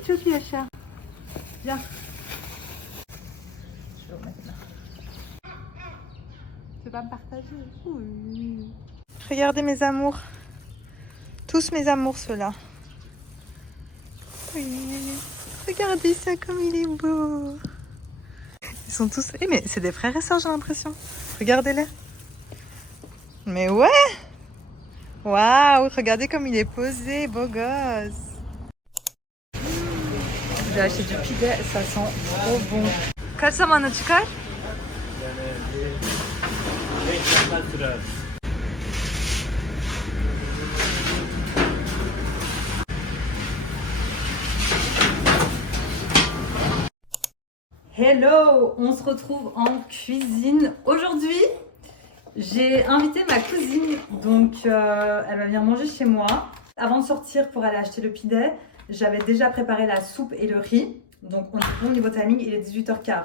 çok yaşa. Viens. Je vais remettre là. Tu vas me partager? Oui. Regardez mes amours. Tous mes amours, ceux-là. Oui. Regardez ça comme il est beau. Ils sont tous... Eh, mais c'est des frères et sœurs, j'ai l'impression. Regardez-les. Mais ouais. Waouh, regardez comme il est posé, beau gosse. J'ai acheté du pide, ça sent trop bon. Kaç zamanda çıkar? Hello, on se retrouve en cuisine. Aujourd'hui, j'ai invité ma cousine, donc elle va venir manger chez moi. Avant de sortir pour aller acheter le pide, j'avais déjà préparé la soupe et le riz. Donc on est bon niveau timing, il est 18h15.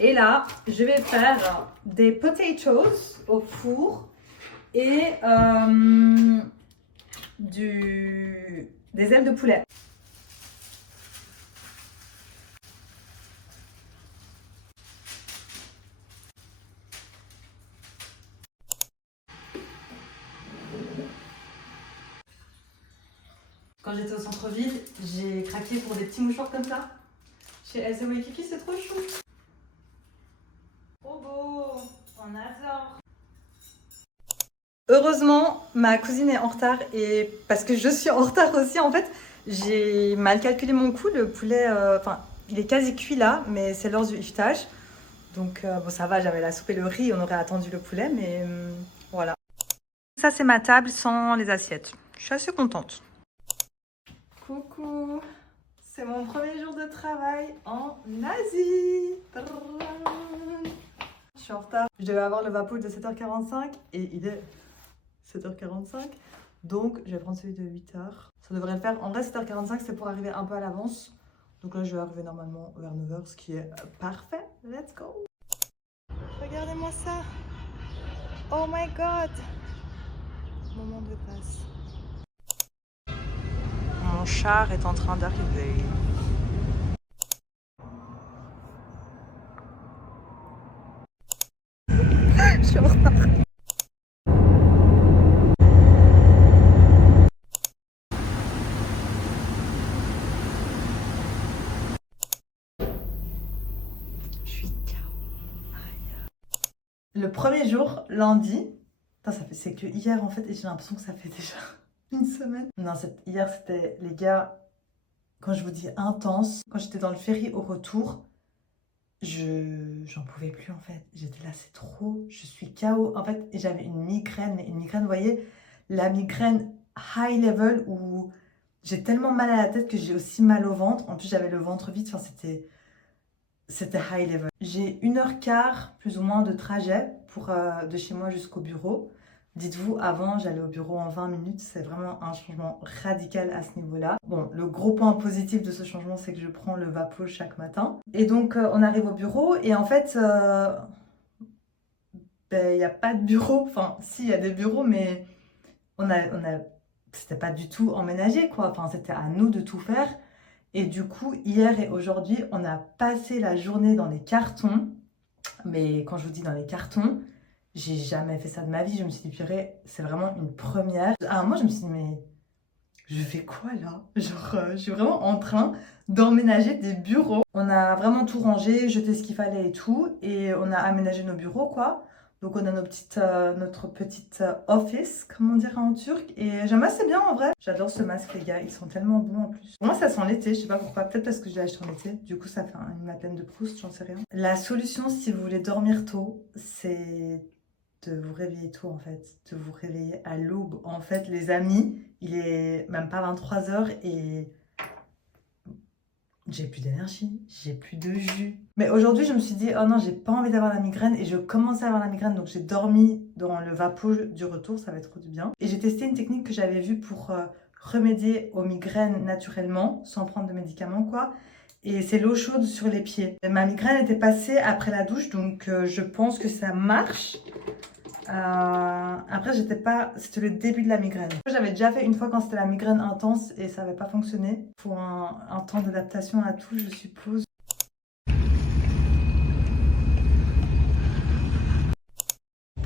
Et là, je vais faire des potatoes au four et des ailes de poulet. Quand j'étais au centre-ville, j'ai craqué pour des petits mouchoirs comme ça. Chez Elsa Waikiki, c'est trop chou. Trop beau, on adore. Heureusement, ma cousine est en retard et parce que je suis en retard aussi, en fait, j'ai mal calculé mon coup. Le poulet, il est quasi cuit là, mais c'est l'heure du iftage. Donc, bon, ça va, j'avais la soupe et le riz, on aurait attendu le poulet, mais voilà. Ça, c'est ma table sans les assiettes. Je suis assez contente. Coucou, c'est mon premier jour de travail en Asie. Je suis en retard. Je devais avoir le vapoule de 7h45 et il est 7h45. Donc je vais prendre celui de 8h. Ça devrait le faire. En vrai 7h45 c'est pour arriver un peu à l'avance. Donc là je vais arriver normalement vers 9h, ce qui est parfait. Let's go. Regardez-moi ça. Oh my god. Moment de grâce. Mon char est en train d'arriver. Je suis en retard. Je suis KO. Le premier jour, lundi, c'est que hier en fait, et j'ai l'impression que ça fait déjà une semaine. Non, hier c'était, les gars, quand je vous dis intense, quand j'étais dans le ferry au retour, j'en pouvais plus en fait. J'étais là, c'est trop, je suis KO. En fait, et j'avais une migraine, mais une migraine, vous voyez, la migraine high level où j'ai tellement mal à la tête que j'ai aussi mal au ventre. En plus, j'avais le ventre vide, enfin c'était high level. J'ai 1h15 plus ou moins de trajet de chez moi jusqu'au bureau. Dites-vous, avant, j'allais au bureau en 20 minutes. C'est vraiment un changement radical à ce niveau-là. Bon, le gros point positif de ce changement, c'est que je prends le Vapo chaque matin. Et donc, on arrive au bureau et en fait, il n'y a pas de bureau. Enfin, si, il y a des bureaux, mais c'était pas du tout emménagé, quoi. Enfin, c'était à nous de tout faire. Et du coup, hier et aujourd'hui, on a passé la journée dans les cartons. Mais quand je vous dis dans les cartons, j'ai jamais fait ça de ma vie. Je me suis dit, purée, c'est vraiment une première. À un moment, je me suis dit, mais je fais quoi là? Genre, je suis vraiment en train d'emménager des bureaux. On a vraiment tout rangé, jeté ce qu'il fallait et tout. Et on a aménagé nos bureaux, quoi. Donc on a notre petite office, comme on dirait en turc. Et j'aime assez bien en vrai. J'adore ce masque les gars, ils sont tellement bons en plus. Moi ça sent l'été, je sais pas pourquoi. Peut-être parce que je l'ai acheté en été. Du coup ça fait une Madeleine de Proust, j'en sais rien. La solution si vous voulez dormir tôt, c'est de vous réveiller tôt en fait. De vous réveiller à l'aube. En fait les amis, il est même pas 23h et... j'ai plus d'énergie, j'ai plus de jus. Mais aujourd'hui, je me suis dit, oh non, j'ai pas envie d'avoir la migraine. Et je commençais à avoir la migraine, donc j'ai dormi dans le Vapo du retour, ça va être trop du bien. Et j'ai testé une technique que j'avais vue pour remédier aux migraines naturellement, sans prendre de médicaments, quoi. Et c'est l'eau chaude sur les pieds. Et ma migraine était passée après la douche, donc je pense que ça marche. Après, j'étais pas... C'était le début de la migraine. J'avais déjà fait une fois quand c'était la migraine intense et ça n'avait pas fonctionné. Il faut un temps d'adaptation à tout, je suppose.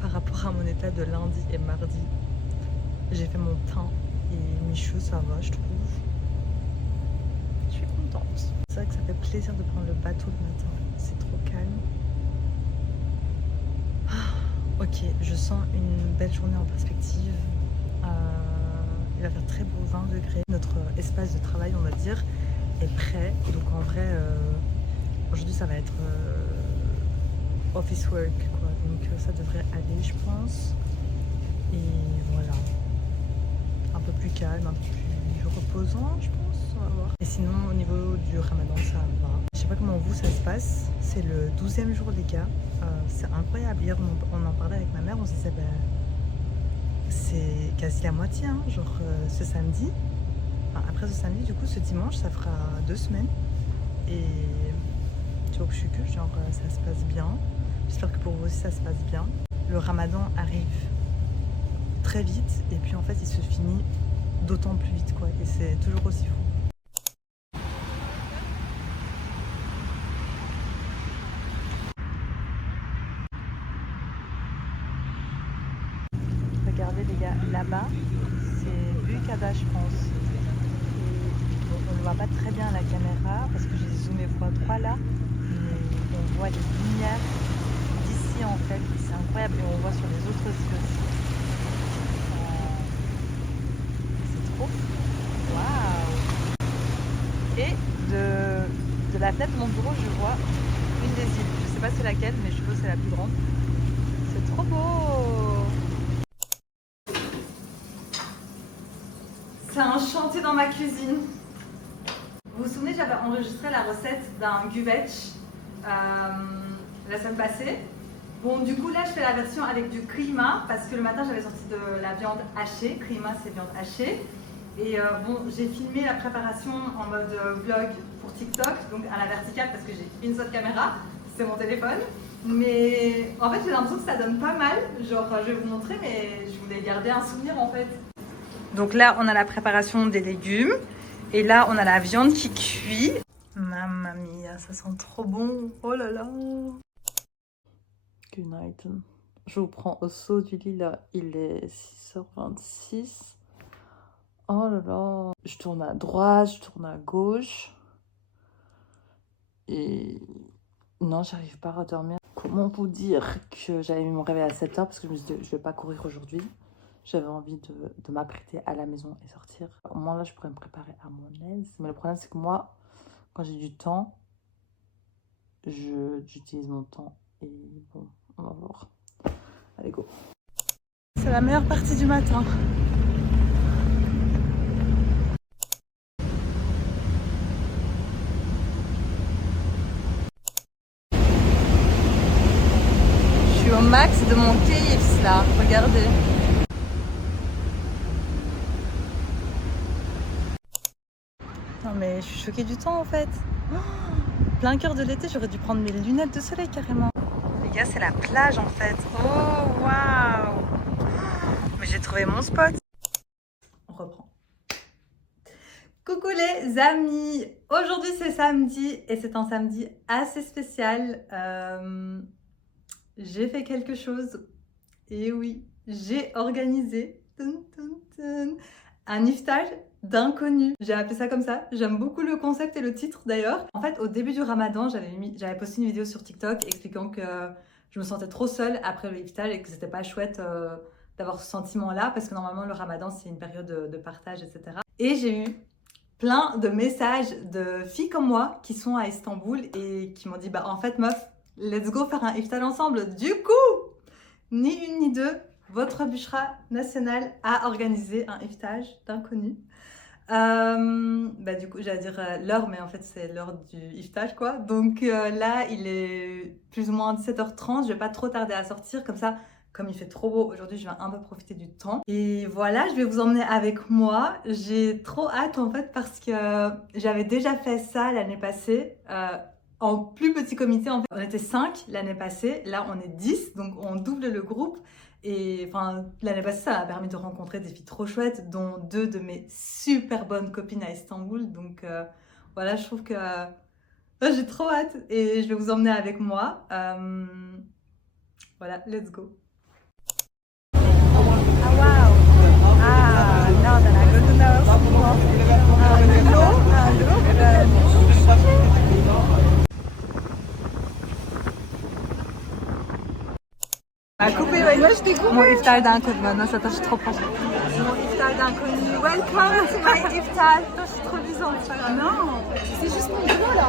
Par rapport à mon état de lundi et mardi, j'ai fait mon teint et mes cheveux, ça va, je trouve. Je suis contente. C'est vrai que ça fait plaisir de prendre le bateau le matin. C'est trop calme. Ok, je sens une belle journée en perspective. Il va faire très beau, 20 degrés. Notre espace de travail, on va dire, est prêt. Donc en vrai, aujourd'hui, ça va être office work, quoi. Donc ça devrait aller, je pense. Et voilà. Un peu plus calme, un peu plus reposant, je pense. On va voir. Et sinon, au niveau du ramadan, ça va. Je sais pas comment vous, ça se passe. C'est le 12e jour, les gars. C'est incroyable. Hier, on en parlait avec ma mère. On se disait, c'est quasi la moitié, hein. Genre ce samedi. Enfin, après ce samedi, du coup, ce dimanche, ça fera 2 semaines. Et tu vois que je suis que, genre, ça se passe bien. J'espère que pour vous aussi, ça se passe bien. Le ramadan arrive très vite. Et puis, en fait, il se finit d'autant plus vite, quoi. Et c'est toujours aussi fou. Regardez les gars, là-bas, c'est Bucada, je pense. Et bon, on ne voit pas très bien à la caméra parce que j'ai zoomé x3 là, mais on voit les lumières d'ici en fait, c'est incroyable et on voit sur les autres îles aussi. C'est trop. Waouh! Et de la fenêtre de mon bureau, je vois une des îles. Je sais pas c'est laquelle, mais je suppose que c'est la plus grande. C'est trop beau! C'est un chantier dans ma cuisine. Vous vous souvenez, j'avais enregistré la recette d'un güveç la semaine passée. Bon, du coup, là, je fais la version avec du klima parce que le matin, j'avais sorti de la viande hachée. Klima, c'est viande hachée. Et bon, j'ai filmé la préparation en mode vlog pour TikTok, donc à la verticale parce que j'ai une seule caméra, c'est mon téléphone. Mais en fait, j'ai l'impression que ça donne pas mal. Genre, je vais vous montrer, mais je voulais garder un souvenir en fait. Donc là, on a la préparation des légumes. Et là, on a la viande qui cuit. Mamma mia, ça sent trop bon. Oh là là. Good night. Je vous prends au saut du lit là. Il est 6h26. Oh là là. Je tourne à droite, je tourne à gauche. Et non, j'arrive pas à redormir. Comment vous dire que j'avais mis mon réveil à 7h parce que je me suis dit, je vais pas courir aujourd'hui. J'avais envie de m'apprêter à la maison et sortir. Au moins là, je pourrais me préparer à mon aise. Mais le problème, c'est que moi, quand j'ai du temps, j'utilise mon temps. Et bon, on va voir. Allez, go. C'est la meilleure partie du matin. Je suis au max de mon KFC là. Regardez. Non mais je suis choquée du temps en fait. Oh, plein cœur de l'été, j'aurais dû prendre mes lunettes de soleil carrément. Les gars, c'est la plage en fait. Oh waouh. Mais j'ai trouvé mon spot. On reprend. Coucou les amis. Aujourd'hui c'est samedi et c'est un samedi assez spécial. J'ai fait quelque chose. Et oui, j'ai organisé un iftar d'inconnus. J'ai appelé ça comme ça. J'aime beaucoup le concept et le titre d'ailleurs. En fait, au début du ramadan, j'avais posté une vidéo sur TikTok expliquant que je me sentais trop seule après le iftar et que c'était pas chouette d'avoir ce sentiment-là parce que normalement le ramadan c'est une période de partage, etc. Et j'ai eu plein de messages de filles comme moi qui sont à Istanbul et qui m'ont dit bah en fait meuf, let's go faire un iftar ensemble. Du coup, ni une ni deux, votre Bushra nationale a organisé un iftar d'inconnus. Du coup, j'allais dire l'heure, mais en fait, c'est l'heure du iftar, quoi. Donc là, il est plus ou moins 17h30. Je vais pas trop tarder à sortir. Comme ça, comme il fait trop beau aujourd'hui, je vais un peu profiter du temps. Et voilà, je vais vous emmener avec moi. J'ai trop hâte, en fait, parce que j'avais déjà fait ça l'année passée. En plus petit comité, en fait, on était 5 l'année passée. Là, on est 10, donc on double le groupe. Et enfin, l'année passée, ça m'a permis de rencontrer des filles trop chouettes, dont 2 de mes super bonnes copines à Istanbul. Donc voilà, je trouve que j'ai trop hâte et je vais vous emmener avec moi. Voilà, let's go. Ah wow! Ah, now that I go to know coupé, ouais. Moi, je t'ai coupé. Mon iftar d'un connu. Non, ça, je suis trop proche. Mon iftar d'un connu. Welcome to my iftar. Je suis trop bizarre. Non, c'est juste mon boulot là.